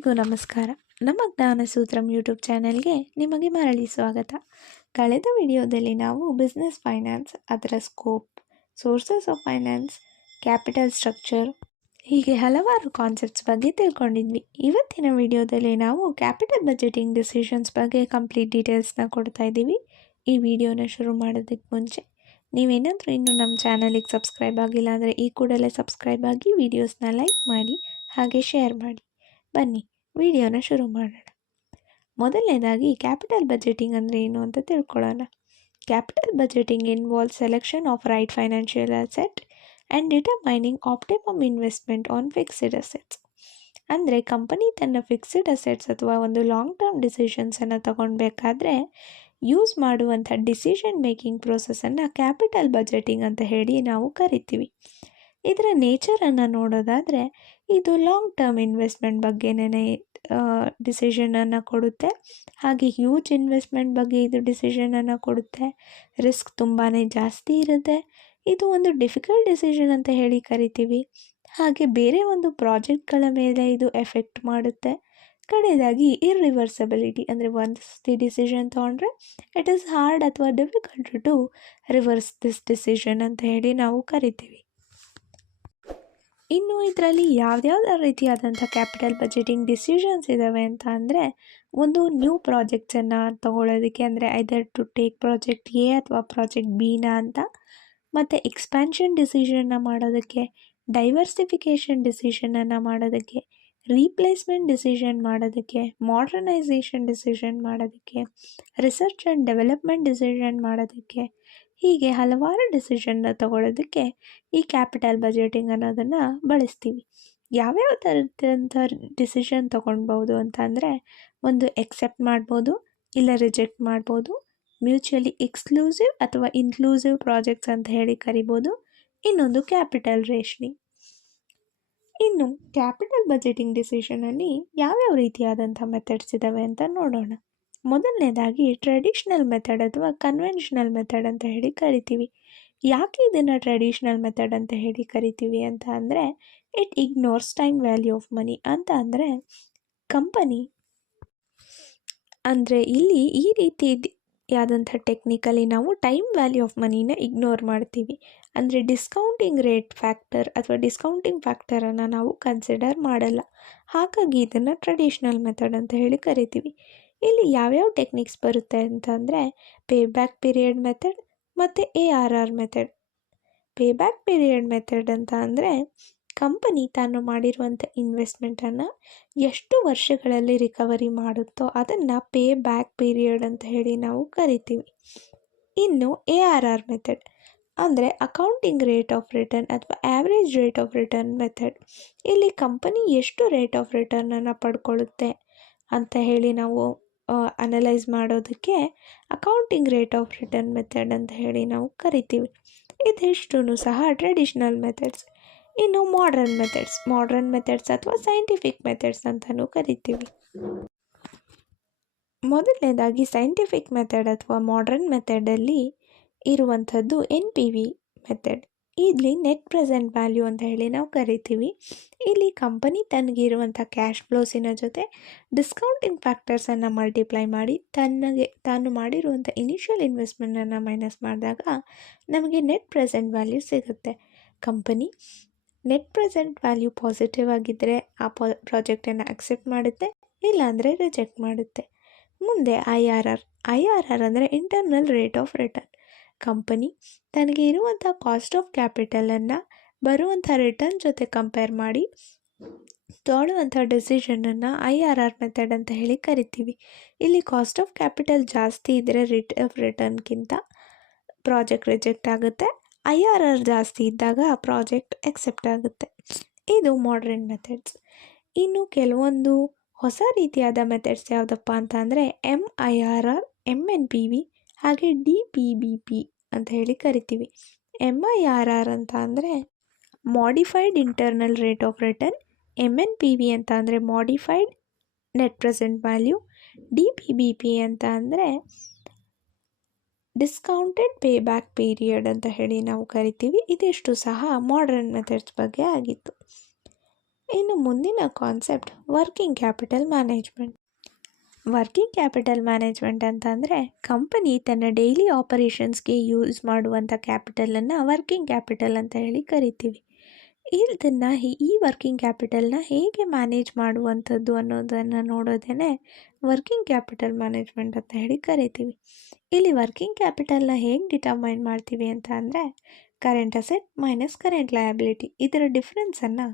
ಎಲ್ಲರಿಗೂ ನಮಸ್ಕಾರ. ನಮ್ಮ ಜ್ಞಾನಸೂತ್ರಂ ಯೂಟ್ಯೂಬ್ ಚಾನೆಲ್ಗೆ ನಿಮಗೆ ಮರಳಿ ಸ್ವಾಗತ. ಕಳೆದ ವಿಡಿಯೋದಲ್ಲಿ ನಾವು ಬಿಸ್ನೆಸ್ ಫೈನಾನ್ಸ್, ಅದರ scope, sources of finance, capital structure ಹೀಗೆ ಹಲವಾರು ಕಾನ್ಸೆಪ್ಟ್ಸ್ ಬಗ್ಗೆ ತಿಳ್ಕೊಂಡಿದ್ವಿ. ಇವತ್ತಿನ ವಿಡಿಯೋದಲ್ಲಿ ನಾವು ಕ್ಯಾಪಿಟಲ್ ಬಜೆಟಿಂಗ್ ಡಿಸಿಷನ್ಸ್ ಬಗ್ಗೆ ಕಂಪ್ಲೀಟ್ ಡೀಟೇಲ್ಸ್ನ ಕೊಡ್ತಾ ಇದ್ದೀವಿ. ಈ ವಿಡಿಯೋನ ಶುರು ಮಾಡೋದಕ್ಕೆ ಮುಂಚೆ ನೀವೇನಾದರೂ ಇನ್ನೂ ನಮ್ಮ ಚಾನಲಿಗೆ ಸಬ್ಸ್ಕ್ರೈಬ್ ಆಗಿಲ್ಲ ಅಂದರೆ ಈ ಕೂಡಲೇ ಸಬ್ಸ್ಕ್ರೈಬ್ ಆಗಿ ವಿಡಿಯೋಸ್ನ ಲೈಕ್ ಮಾಡಿ ಹಾಗೆ ಶೇರ್ ಮಾಡಿ. ಬನ್ನಿ ವಿಡಿಯೋನ ಶುರು ಮಾಡೋಣ. ಮೊದಲನೇದಾಗಿ ಕ್ಯಾಪಿಟಲ್ ಬಜೆಟಿಂಗ್ ಅಂದರೆ ಏನು ಅಂತ ತಿಳ್ಕೊಳ್ಳೋಣ. Capital budgeting involve selection of right financial asset and determining optimum investment on fixed assets. ಅಂದರೆ ಕಂಪನಿ ತನ್ನ ಫಿಕ್ಸ್ಡ್ ಅಸೆಟ್ಸ್ ಅಥವಾ ಒಂದು ಲಾಂಗ್ ಟರ್ಮ್ ಡಿಸಿಷನ್ಸನ್ನು ತಗೊಳ್ಬೇಕಾದ್ರೆ ಯೂಸ್ ಮಾಡುವಂಥ ಡಿಸಿಷನ್ ಮೇಕಿಂಗ್ ಪ್ರೋಸೆಸನ್ನು ಕ್ಯಾಪಿಟಲ್ ಬಜೆಟಿಂಗ್ ಅಂತ ಹೇಳಿ ನಾವು ಕರಿತೀವಿ. ಇದರ ನೇಚರನ್ನು ನೋಡೋದಾದರೆ ಇದು ಲಾಂಗ್ ಟರ್ಮ್ ಇನ್ವೆಸ್ಟ್ಮೆಂಟ್ ಬಗ್ಗೆನೇ ಡಿಸಿಷನನ್ನು ಕೊಡುತ್ತೆ. ಹಾಗೆ ಹ್ಯೂಜ್ ಇನ್ವೆಸ್ಟ್ಮೆಂಟ್ ಬಗ್ಗೆ ಇದು ಡಿಸಿಷನನ್ನು ಕೊಡುತ್ತೆ. ರಿಸ್ಕ್ ತುಂಬಾ ಜಾಸ್ತಿ ಇರುತ್ತೆ. ಇದು ಒಂದು ಡಿಫಿಕಲ್ಟ್ ಡಿಸಿಷನ್ ಅಂತ ಹೇಳಿ ಕರಿತೀವಿ. ಹಾಗೆ ಬೇರೆ ಒಂದು ಪ್ರಾಜೆಕ್ಟ್ಗಳ ಮೇಲೆ ಇದು ಎಫೆಕ್ಟ್ ಮಾಡುತ್ತೆ. ಕಡೆಯದಾಗಿ ಇರ್ರಿವರ್ಸಬಿಲಿಟಿ ಅಂದರೆ ಒನ್ಸ್ ದಿ ಡಿಸಿಷನ್ ತೊಗೊಂಡ್ರೆ ಇಟ್ ಈಸ್ ಹಾರ್ಡ್ ಅಥವಾ difficult to reverse this decision ಅಂತ ಹೇಳಿ ನಾವು ಕರಿತೀವಿ. ಇನ್ನು ಇದರಲ್ಲಿ ಯಾವ್ಯಾವ ರೀತಿಯಾದಂಥ ಕ್ಯಾಪಿಟಲ್ ಬಜೆಟಿಂಗ್ ಡಿಸಿಷನ್ಸ್ ಇದ್ದಾವೆ ಅಂತ ಅಂದರೆ, ಒಂದು ನ್ಯೂ ಪ್ರಾಜೆಕ್ಟ್ಸನ್ನು ತಗೊಳ್ಳೋದಕ್ಕೆ ಅಂದರೆ either to take project A ಅಥವಾ ಪ್ರಾಜೆಕ್ಟ್ ಬಿನ ಅಂತ, ಮತ್ತು ಎಕ್ಸ್ಪ್ಯಾನ್ಷನ್ ಡಿಸಿಷನ್ನ ಮಾಡೋದಕ್ಕೆ, ಡೈವರ್ಸಿಫಿಕೇಷನ್ ಡಿಸಿಷನನ್ನು ಮಾಡೋದಕ್ಕೆ, ರೀಪ್ಲೇಸ್ಮೆಂಟ್ ಡಿಸಿಷನ್ ಮಾಡೋದಕ್ಕೆ, ಮಾಡ್ರನೈಸೇಷನ್ ಡಿಸಿಷನ್ ಮಾಡೋದಕ್ಕೆ, ರಿಸರ್ಚ್ ಆ್ಯಂಡ್ ಡೆವಲಪ್ಮೆಂಟ್ ಡಿಸಿಷನ್ ಮಾಡೋದಕ್ಕೆ, ಹೀಗೆ ಹಲವಾರು ಡಿಸಿಷನ್ನ ತಗೊಳ್ಳೋದಕ್ಕೆ ಈ ಕ್ಯಾಪಿಟಲ್ ಬಜೆಟಿಂಗ್ ಅನ್ನೋದನ್ನು ಬಳಸ್ತೀವಿ. ಯಾವ್ಯಾವ ಥರದಂಥ ಡಿಸಿಷನ್ ತೊಗೊಳ್ಬೋದು ಅಂತ ಅಂದರೆ, ಒಂದು ಎಕ್ಸೆಪ್ಟ್ ಮಾಡ್ಬೋದು, ಇಲ್ಲ ರಿಜೆಕ್ಟ್ ಮಾಡ್ಬೋದು, ಮ್ಯೂಚುವಲಿ ಎಕ್ಸ್ಕ್ಲೂಸಿವ್ ಅಥವಾ ಇನ್ಕ್ಲೂಸಿವ್ ಪ್ರಾಜೆಕ್ಟ್ಸ್ ಅಂತ ಹೇಳಿ ಕರಿಬೋದು, ಇನ್ನೊಂದು ಕ್ಯಾಪಿಟಲ್ ರೇಷನಿಂಗ್. ಇನ್ನು ಕ್ಯಾಪಿಟಲ್ ಬಜೆಟಿಂಗ್ ಡಿಸಿಷನಲ್ಲಿ ಯಾವ್ಯಾವ ರೀತಿಯಾದಂಥ ಮೆಥಡ್ಸ್ ಇದ್ದಾವೆ ಅಂತ ನೋಡೋಣ. ಮೊದಲನೇದಾಗಿ ಟ್ರೆಡಿಷ್ನಲ್ ಮೆಥಡ್ ಅಥವಾ ಕನ್ವೆನ್ಷನಲ್ ಮೆಥಡ್ ಅಂತ ಹೇಳಿ ಕರಿತೀವಿ. ಯಾಕೆ ಇದನ್ನು ಟ್ರೆಡಿಷ್ನಲ್ ಮೆಥಡ್ ಅಂತ ಹೇಳಿ ಕರಿತೀವಿ ಅಂತ ಅಂದರೆ, it ignores time value of money ಅಂತ. ಅಂದರೆ ಕಂಪನಿ ಅಂದರೆ ಇಲ್ಲಿ ಈ ರೀತಿಯಾದಂಥ ಟೆಕ್ನಿಕಲಿ ನಾವು ಟೈಮ್ ವ್ಯಾಲ್ಯೂ ಆಫ್ ಮನಿನ ಇಗ್ನೋರ್ ಮಾಡ್ತೀವಿ. ಅಂದರೆ ಡಿಸ್ಕೌಂಟಿಂಗ್ ರೇಟ್ ಫ್ಯಾಕ್ಟರ್ ಅಥವಾ ಡಿಸ್ಕೌಂಟಿಂಗ್ ಫ್ಯಾಕ್ಟರನ್ನು ನಾವು ಕನ್ಸಿಡರ್ ಮಾಡಲ್ಲ. ಹಾಗಾಗಿ ಇದನ್ನು ಟ್ರೆಡಿಷ್ನಲ್ ಮೆಥಡ್ ಅಂತ ಹೇಳಿ ಕರಿತೀವಿ. ಇಲ್ಲಿ ಯಾವ್ಯಾವ ಟೆಕ್ನಿಕ್ಸ್ ಬರುತ್ತೆ ಅಂತಂದರೆ, ಪೇಬ್ಯಾಕ್ ಪೀರಿಯಡ್ ಮೆಥಡ್ ಮತ್ತು ARR ಮೆಥಡ್. ಪೇಬ್ಯಾಕ್ ಪೀರಿಯಡ್ ಮೆಥಡ್ ಅಂತ ಅಂದರೆ, ಕಂಪನಿ ತಾನು ಮಾಡಿರುವಂಥ ಇನ್ವೆಸ್ಟ್ಮೆಂಟನ್ನು ಎಷ್ಟು ವರ್ಷಗಳಲ್ಲಿ ರಿಕವರಿ ಮಾಡುತ್ತೋ ಅದನ್ನು ಪೇ ಬ್ಯಾಕ್ ಪೀರಿಯಡ್ ಅಂತ ಹೇಳಿ ನಾವು ಕರಿತೀವಿ. ಇನ್ನು ARR ಮೆಥಡ್ ಅಂದರೆ ಅಕೌಂಟಿಂಗ್ ರೇಟ್ ಆಫ್ ರಿಟರ್ನ್ ಅಥವಾ average rate of return method. ಇಲ್ಲಿ ಕಂಪನಿ ಎಷ್ಟು ರೇಟ್ ಆಫ್ ರಿಟರ್ನನ್ನು ಪಡ್ಕೊಳ್ಳುತ್ತೆ ಅಂತ ಹೇಳಿ ನಾವು ಅನಲೈಸ್ ಮಾಡೋದಕ್ಕೆ accounting rate of return method ಅಂತ ಹೇಳಿ ನಾವು ಕರಿತೀವಿ. ಇದಿಷ್ಟೂ ಸಹ ಟ್ರೆಡಿಷ್ನಲ್ ಮೆಥಡ್ಸ್. ಇನ್ನು ಮಾಡ್ರನ್ ಮೆಥಡ್ಸ್ ಅಥವಾ ಸೈಂಟಿಫಿಕ್ ಮೆಥಡ್ಸ್ ಅಂತಲೂ ಕರಿತೀವಿ. ಮೊದಲನೇದಾಗಿ ಸೈಂಟಿಫಿಕ್ ಮೆಥಡ್ ಅಥವಾ ಮಾಡ್ರನ್ ಮೆಥಡಲ್ಲಿ ಇರುವಂಥದ್ದು NPV ಮೆಥಡ್. ಇಲ್ಲಿ ನೆಟ್ ಪ್ರೆಸೆಂಟ್ ವ್ಯಾಲ್ಯೂ ಅಂತ ಹೇಳಿ ನಾವು ಕರಿತೀವಿ. ಇಲ್ಲಿ ಕಂಪನಿ ತನಗಿರುವಂಥ ಕ್ಯಾಶ್ ಫ್ಲೋಸಿನ ಜೊತೆ ಡಿಸ್ಕೌಂಟಿಂಗ್ ಫ್ಯಾಕ್ಟರ್ಸನ್ನು ಮಲ್ಟಿಪ್ಲೈ ಮಾಡಿ ತಾನು ಮಾಡಿರುವಂಥ ಇನಿಷಿಯಲ್ ಇನ್ವೆಸ್ಟ್ಮೆಂಟನ್ನು ಮೈನಸ್ ಮಾಡಿದಾಗ ನಮಗೆ ನೆಟ್ ಪ್ರೆಸೆಂಟ್ ವ್ಯಾಲ್ಯೂ ಸಿಗುತ್ತೆ. Company net present value positive ಆಗಿದ್ದರೆ ಆ ಪ್ರಾಜೆಕ್ಟನ್ನು ಅಕ್ಸೆಪ್ಟ್ ಮಾಡುತ್ತೆ, ಇಲ್ಲಾಂದರೆ ರಿಜೆಕ್ಟ್ ಮಾಡುತ್ತೆ. ಮುಂದೆ IRR ಅಂದರೆ internal rate of return. Company ತನಗೆ ಇರುವಂಥ ಕಾಸ್ಟ್ ಆಫ್ ಕ್ಯಾಪಿಟಲನ್ನು ಬರುವಂಥ ರಿಟರ್ನ್ ಜೊತೆ ಕಂಪೇರ್ ಮಾಡಿ ತೊಗೊಳ್ಳುವಂಥ ಡಿಸಿಷನನ್ನು IRR ಮೆಥಡ್ ಅಂತ ಹೇಳಿ ಕರಿತೀವಿ. ಇಲ್ಲಿ ಕಾಸ್ಟ್ ಆಫ್ ಕ್ಯಾಪಿಟಲ್ ಜಾಸ್ತಿ ಇದ್ದರೆ ರೇಟ್ ಆಫ್ ರಿಟರ್ನ್ಗಿಂತ ಪ್ರಾಜೆಕ್ಟ್ ರಿಜೆಕ್ಟ್ ಆಗುತ್ತೆ. IRR ಜಾಸ್ತಿ ಇದ್ದಾಗ ಆ ಪ್ರಾಜೆಕ್ಟ್ ಎಕ್ಸೆಪ್ಟ್ ಆಗುತ್ತೆ. ಇದು ಮಾಡ್ರನ್ ಮೆಥಡ್ಸ್. ಇನ್ನು ಕೆಲವೊಂದು ಹೊಸ ರೀತಿಯಾದ ಮೆಥಡ್ಸ್ ಯಾವುದಪ್ಪ ಅಂತ ಅಂದರೆ MIRR, MNPV ಹಾಗೆ DPBP ಅಂತ ಹೇಳಿ ಕರಿತೀವಿ. MIRR ಅಂತ ಅಂದರೆ modified internal rate of return, MNPV ಅಂತ ಅಂದರೆ modified net present value, DPBP ಅಂತ ಅಂದರೆ ಡಿಸ್ಕೌಂಟೆಡ್ ಪೇ ಬ್ಯಾಕ್ ಪೀರಿಯಡ್ ಅಂತ ಹೇಳಿ ನಾವು ಕರಿತೀವಿ. ಇದಿಷ್ಟು ಸಹ ಮಾಡ್ರನ್ ಮೆಥಡ್ಸ್ ಬಗ್ಗೆ ಆಗಿತ್ತು. ಇನ್ನು ಮುಂದಿನ concept working capital management. Working capital management ಅಂತಂದರೆ ಕಂಪನಿ ತನ್ನ ಡೈಲಿ ಆಪರೇಷನ್ಸ್ಗೆ ಯೂಸ್ ಮಾಡುವಂಥ ಕ್ಯಾಪಿಟಲನ್ನು ವರ್ಕಿಂಗ್ ಕ್ಯಾಪಿಟಲ್ ಅಂತ ಹೇಳಿ ಕರಿತೀವಿ. ಇದನ್ನು ಈ ವರ್ಕಿಂಗ್ ಕ್ಯಾಪಿಟಲ್ನ ಹೇಗೆ ಮ್ಯಾನೇಜ್ ಮಾಡುವಂಥದ್ದು ಅನ್ನೋದನ್ನು ನೋಡೋದೇ ವರ್ಕಿಂಗ್ ಕ್ಯಾಪಿಟಲ್ ಮ್ಯಾನೇಜ್ಮೆಂಟ್ ಅಂತ ಹೇಳಿ ಕರಿತೀವಿ. ಇಲ್ಲಿ ವರ್ಕಿಂಗ್ ಕ್ಯಾಪಿಟಲ್ನ ಹೇಗೆ ಡಿಟರ್ಮೈನ್ ಮಾಡ್ತೀವಿ ಅಂತ ಅಂದರೆ current asset minus current liability, ಇದರ ಡಿಫ್ರೆನ್ಸನ್ನು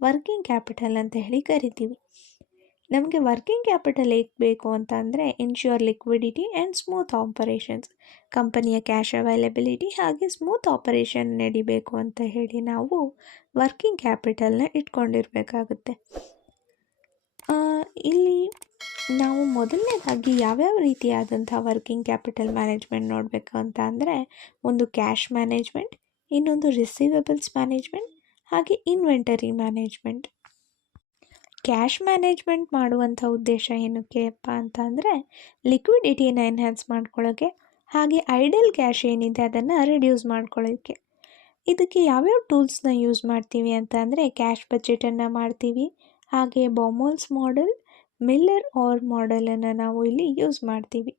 ವರ್ಕಿಂಗ್ ಕ್ಯಾಪಿಟಲ್ ಅಂತ ಹೇಳಿ ಕರಿತೀವಿ. ನಮಗೆ ವರ್ಕಿಂಗ್ ಕ್ಯಾಪಿಟಲ್ ಹೇಗೆ ಬೇಕು ಅಂತ ಅಂದರೆ ensure liquidity and smooth operations, ಕಂಪನಿಯ ಕ್ಯಾಶ್ ಅವೈಲಬಿಲಿಟಿ ಹಾಗೆ ಸ್ಮೂತ್ ಆಪರೇಷನ್ ನಡಿಬೇಕು ಅಂತ ಹೇಳಿ ನಾವು ವರ್ಕಿಂಗ್ ಕ್ಯಾಪಿಟಲ್ನ ಇಟ್ಕೊಂಡಿರಬೇಕಾಗುತ್ತೆ. ಇಲ್ಲಿ ನಾವು ಮೊದಲನೇದಾಗಿ ಯಾವ್ಯಾವ ರೀತಿಯಾದಂಥ ವರ್ಕಿಂಗ್ ಕ್ಯಾಪಿಟಲ್ ಮ್ಯಾನೇಜ್ಮೆಂಟ್ ನೋಡಬೇಕು ಅಂತ ಅಂದರೆ ಒಂದು ಕ್ಯಾಶ್ ಮ್ಯಾನೇಜ್ಮೆಂಟ್, ಇನ್ನೊಂದು ರಿಸೀವೇಬಲ್ಸ್ ಮ್ಯಾನೇಜ್ಮೆಂಟ್ ಹಾಗೆ ಇನ್ವೆಂಟರಿ ಮ್ಯಾನೇಜ್ಮೆಂಟ್. ಕ್ಯಾಶ್ ಮ್ಯಾನೇಜ್ಮೆಂಟ್ ಮಾಡುವಂಥ ಉದ್ದೇಶ ಏನಕ್ಕೆಪ್ಪ ಅಂತ ಅಂದರೆ ಲಿಕ್ವಿಡಿಟಿನ ಎನ್ಹ್ಯಾನ್ಸ್ ಮಾಡ್ಕೊಳ್ಳೋಕ್ಕೆ ಹಾಗೆ ಐಡಲ್ ಕ್ಯಾಶ್ ಏನಿದೆ ಅದನ್ನು ರಿಡ್ಯೂಸ್ ಮಾಡ್ಕೊಳ್ಳೋಕ್ಕೆ. ಇದಕ್ಕೆ ಯಾವ್ಯಾವ ಟೂಲ್ಸ್ನ ಯೂಸ್ ಮಾಡ್ತೀವಿ ಅಂತ ಅಂದರೆ ಕ್ಯಾಶ್ ಬಜೆಟನ್ನು ಮಾಡ್ತೀವಿ, ಹಾಗೆ ಬಾಮೋಲ್ಸ್ ಮಾಡೆಲ್, ಮಿಲ್ಲರ್ ಆರ್ ಮಾಡೆಲನ್ನು ನಾವು ಇಲ್ಲಿ ಯೂಸ್ ಮಾಡ್ತೀವಿ.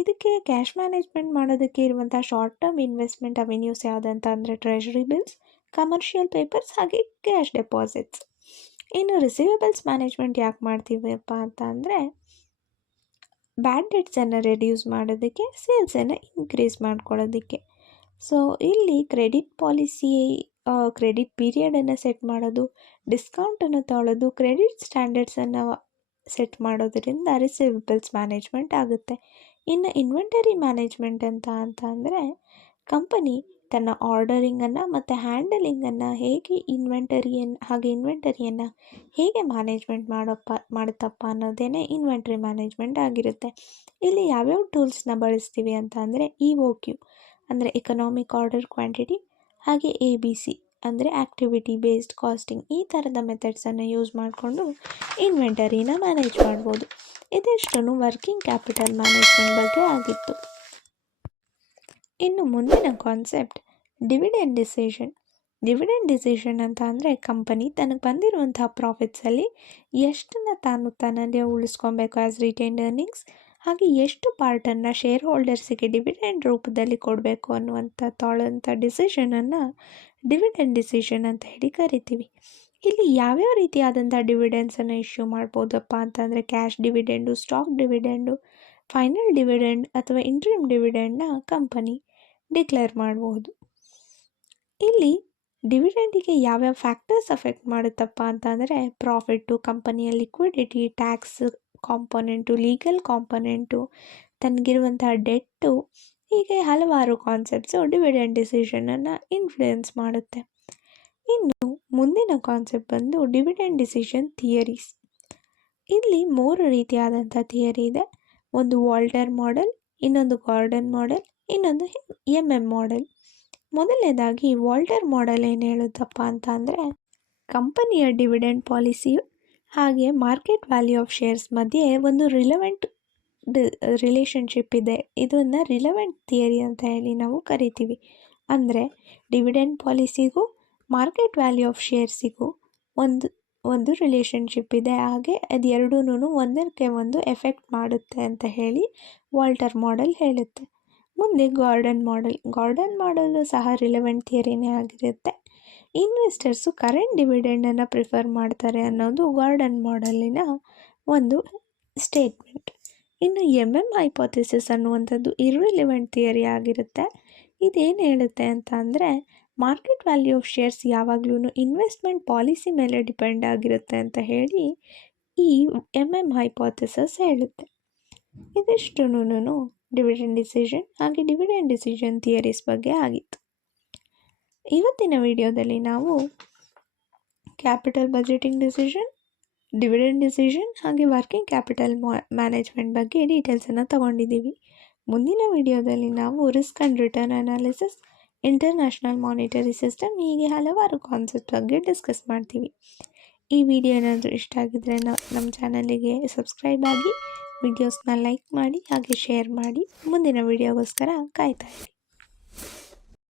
ಇದಕ್ಕೆ ಕ್ಯಾಶ್ ಮ್ಯಾನೇಜ್ಮೆಂಟ್ ಮಾಡೋದಕ್ಕೆ ಇರುವಂಥ ಶಾರ್ಟ್ ಟರ್ಮ್ ಇನ್ವೆಸ್ಟ್ಮೆಂಟ್ ಅವೆನ್ಯೂಸ್ ಯಾವುದಂತ ಅಂದರೆ ಟ್ರೆಷರಿ ಬಿಲ್ಸ್, ಕಮರ್ಷಿಯಲ್ ಪೇಪರ್ಸ್ ಹಾಗೆ ಕ್ಯಾಶ್ ಡೆಪಾಸಿಟ್ಸ್. ಇನ್ನು ರಿಸೀವೇಬಲ್ಸ್ ಮ್ಯಾನೇಜ್ಮೆಂಟ್ ಯಾಕೆ ಮಾಡ್ತೀವಪ್ಪ ಅಂತ ಅಂದರೆ ಬ್ಯಾಡ್ ಡೆಟ್ಸನ್ನು ರೆಡ್ಯೂಸ್ ಮಾಡೋದಕ್ಕೆ, ಸೇಲ್ಸನ್ನು ಇನ್ಕ್ರೀಸ್ ಮಾಡ್ಕೊಳ್ಳೋದಕ್ಕೆ. ಸೊ ಇಲ್ಲಿ ಕ್ರೆಡಿಟ್ ಪಾಲಿಸಿ, ಕ್ರೆಡಿಟ್ ಪೀರಿಯಡನ್ನು ಸೆಟ್ ಮಾಡೋದು, ಡಿಸ್ಕೌಂಟನ್ನು ತೊಗೊಳ್ಳೋದು, ಕ್ರೆಡಿಟ್ ಸ್ಟ್ಯಾಂಡರ್ಡ್ಸನ್ನು ಸೆಟ್ ಮಾಡೋದರಿಂದ ರಿಸೀವೇಬಲ್ಸ್ ಮ್ಯಾನೇಜ್ಮೆಂಟ್ ಆಗುತ್ತೆ. ಇನ್ನು ಇನ್ವೆಂಟರಿ ಮ್ಯಾನೇಜ್ಮೆಂಟ್ ಅಂದರೆ ಕಂಪನಿ ತನ್ನ ಆರ್ಡರಿಂಗನ್ನು ಮತ್ತು ಹ್ಯಾಂಡಲಿಂಗನ್ನು ಹೇಗೆ ಇನ್ವೆಂಟರಿಯನ್ನು ಹೇಗೆ ಮ್ಯಾನೇಜ್ಮೆಂಟ್ ಮಾಡುತ್ತಪ್ಪ ಅನ್ನೋದೇ ಇನ್ವೆಂಟರಿ ಮ್ಯಾನೇಜ್ಮೆಂಟ್ ಆಗಿರುತ್ತೆ. ಇಲ್ಲಿ ಯಾವ್ಯಾವ ಟೂಲ್ಸ್ನ ಬಳಸ್ತೀವಿ ಅಂತ ಅಂದರೆ EOQ ಅಂದರೆ ಎಕನಾಮಿಕ್ ಆರ್ಡರ್ ಕ್ವಾಂಟಿಟಿ ಹಾಗೆ ABC ಅಂದರೆ ಆ್ಯಕ್ಟಿವಿಟಿ ಬೇಸ್ಡ್ ಕಾಸ್ಟಿಂಗ್, ಈ ಥರದ ಮೆಥಡ್ಸನ್ನು ಯೂಸ್ ಮಾಡಿಕೊಂಡು ಇನ್ವೆಂಟರಿನ ಮ್ಯಾನೇಜ್ ಮಾಡ್ಬೋದು. ಇದಿಷ್ಟು ವರ್ಕಿಂಗ್ ಕ್ಯಾಪಿಟಲ್ ಮ್ಯಾನೇಜ್ಮೆಂಟ್ ಬಗ್ಗೆ ಆಗಿತ್ತು. ಇನ್ನು ಮುಂದಿನ concept dividend decision. Dividend decision ಅಂತ ಅಂದರೆ ಕಂಪನಿ ತನಗೆ ಬಂದಿರುವಂಥ ಪ್ರಾಫಿಟ್ಸಲ್ಲಿ ಎಷ್ಟನ್ನು ತಾನೇ ಉಳಿಸ್ಕೊಬೇಕು ಆ್ಯಸ್ ರಿಟೈನ್ಡ್ ಅರ್ನಿಂಗ್ಸ್, ಹಾಗೆ ಎಷ್ಟು ಪಾರ್ಟನ್ನು ಶೇರ್ ಹೋಲ್ಡರ್ಸಿಗೆ ಡಿವಿಡೆಂಡ್ ರೂಪದಲ್ಲಿ ಕೊಡಬೇಕು ಅನ್ನುವಂಥ ಡಿಸಿಷನನ್ನು ಡಿವಿಡೆಂಡ್ ಡಿಸಿಷನ್ ಅಂತ ಹೇಳಿ ಕರಿತೀವಿ. ಇಲ್ಲಿ ಯಾವ್ಯಾವ ರೀತಿಯಾದಂಥ ಡಿವಿಡೆಂಡ್ಸನ್ನು ಇಶ್ಯೂ ಮಾಡ್ಬೋದಪ್ಪ ಅಂತಂದರೆ cash dividend, stock dividend, final dividend ಅಥವಾ ಇಂಟ್ರಿಮ್ ಡಿವಿಡೆಂಡ್ನ ಕಂಪನಿ ಡಿಕ್ಲೇರ್ ಮಾಡಬಹುದು. ಇಲ್ಲಿ ಡಿವಿಡೆಂಡಿಗೆ ಯಾವ್ಯಾವ ಫ್ಯಾಕ್ಟರ್ಸ್ ಅಫೆಕ್ಟ್ ಮಾಡುತ್ತಪ್ಪ ಅಂತಂದರೆ ಪ್ರಾಫಿಟ್ಟು, ಕಂಪನಿಯ liquidity, tax component, legal component, ತನಗಿರುವಂಥ ಡೆಟ್ಟು, ಹೀಗೆ ಹಲವಾರು ಕಾನ್ಸೆಪ್ಟ್ಸು ಡಿವಿಡೆಂಡ್ ಡಿಸಿಷನನ್ನು ಇನ್ಫ್ಲೂಯೆನ್ಸ್ ಮಾಡುತ್ತೆ. ಇನ್ನು ಮುಂದಿನ ಕಾನ್ಸೆಪ್ಟ್ ಬಂದು ಡಿವಿಡೆಂಡ್ ಡಿಸಿಷನ್ ಥಿಯರೀಸ್. ಇಲ್ಲಿ 3 ರೀತಿಯಾದಂಥ ಥಿಯರಿ ಇದೆ. ಒಂದು ವಾಲ್ಟರ್ ಮಾಡೆಲ್, ಇನ್ನೊಂದು ಗಾರ್ಡನ್ ಮಾಡೆಲ್, ಇನ್ನೊಂದು ಮಾಡೆಲ್. ಮೊದಲನೇದಾಗಿ ವಾಲ್ಟರ್ ಮಾಡೆಲ್ ಏನು ಹೇಳುತ್ತಪ್ಪ ಅಂತ ಅಂದರೆ ಕಂಪನಿಯ ಡಿವಿಡೆಂಡ್ ಪಾಲಿಸಿಯು ಹಾಗೆ ಮಾರ್ಕೆಟ್ ವ್ಯಾಲ್ಯೂ ಆಫ್ ಶೇರ್ಸ್ ಮಧ್ಯೆ ಒಂದು ರಿಲೇಷನ್ಶಿಪ್ ಇದೆ. ಇದನ್ನು ರಿಲೆವೆಂಟ್ ಥಿಯರಿ ಅಂತ ಹೇಳಿ ನಾವು ಕರಿತೀವಿ. ಅಂದರೆ ಡಿವಿಡೆಂಡ್ ಪಾಲಿಸಿಗೂ ಮಾರ್ಕೆಟ್ ವ್ಯಾಲ್ಯೂ ಆಫ್ ಶೇರ್ಸಿಗೂ ಒಂದು ರಿಲೇಷನ್ಶಿಪ್ ಇದೆ, ಹಾಗೆ ಅದು ಎರಡೂ ಒಂದಕ್ಕೆ ಒಂದು ಎಫೆಕ್ಟ್ ಮಾಡುತ್ತೆ ಅಂತ ಹೇಳಿ ವಾಲ್ಟರ್ ಮಾಡೆಲ್ ಹೇಳುತ್ತೆ. ಮುಂದೆ ಗಾರ್ಡನ್ ಮಾಡೆಲ್ಲು ಸಹ ರಿಲೆವೆಂಟ್ ಥಿಯರಿನೇ ಆಗಿರುತ್ತೆ. ಇನ್ವೆಸ್ಟರ್ಸು ಕರೆಂಟ್ ಡಿವಿಡೆಂಡನ್ನು ಪ್ರಿಫರ್ ಮಾಡ್ತಾರೆ ಅನ್ನೋದು ಗಾರ್ಡನ್ ಮಾಡೆಲಿನ ಒಂದು ಸ್ಟೇಟ್ಮೆಂಟ್. ಇನ್ನು ಹೈಪೋಥೆಸಿಸ್ ಅನ್ನುವಂಥದ್ದು ಇರ್ರಿಲೆವೆಂಟ್ ಥಿಯರಿ ಆಗಿರುತ್ತೆ. ಇದೇನು ಹೇಳುತ್ತೆ ಅಂತ ಅಂದರೆ ಮಾರ್ಕೆಟ್ ವ್ಯಾಲ್ಯೂ ಆಫ್ ಶೇರ್ಸ್ ಯಾವಾಗಲೂ ಇನ್ವೆಸ್ಟ್ಮೆಂಟ್ ಪಾಲಿಸಿ ಮೇಲೆ ಡಿಪೆಂಡ್ ಆಗಿರುತ್ತೆ ಅಂತ ಹೇಳಿ ಈ ಹೈಪೋಥೆಸಿಸ್ ಹೇಳುತ್ತೆ. ಇದಿಷ್ಟು ಡಿವಿಡೆಂಡ್ ಡಿಸಿಷನ್ ಹಾಗೆ ಡಿವಿಡೆಂಡ್ ಡಿಸಿಷನ್ ಥಿಯರೀಸ್ ಬಗ್ಗೆ ಆಗಿತ್ತು. ಇವತ್ತಿನ ವಿಡಿಯೋದಲ್ಲಿ ನಾವು capital budgeting decision, dividend decision ಹಾಗೆ ವರ್ಕಿಂಗ್ ಕ್ಯಾಪಿಟಲ್ ಮ್ಯಾನೇಜ್ಮೆಂಟ್ ಬಗ್ಗೆ ಡೀಟೇಲ್ಸನ್ನು ತಗೊಂಡಿದ್ದೀವಿ. ಮುಂದಿನ ವಿಡಿಯೋದಲ್ಲಿ ನಾವು risk and return analysis, international monetary system, ಹೀಗೆ ಹಲವಾರು ಕಾನ್ಸೆಪ್ಟ್ ಬಗ್ಗೆ ಡಿಸ್ಕಸ್ ಮಾಡ್ತೀವಿ. ಈ ವಿಡಿಯೋ ಏನಾದರೂ ಇಷ್ಟ ಆಗಿದ್ದರೆ ನಮ್ಮ ಚಾನಲಿಗೆ ಸಬ್ಸ್ಕ್ರೈಬ್ ಆಗಿ, ವಿಡಿಯೋಸ್ನ ಲೈಕ್ ಮಾಡಿ ಹಾಗೆ ಶೇರ್ ಮಾಡಿ. ಮುಂದಿನ ವಿಡಿಯೋಗೋಸ್ಕರ ಕಾಯ್ತಾ ಇರಿ.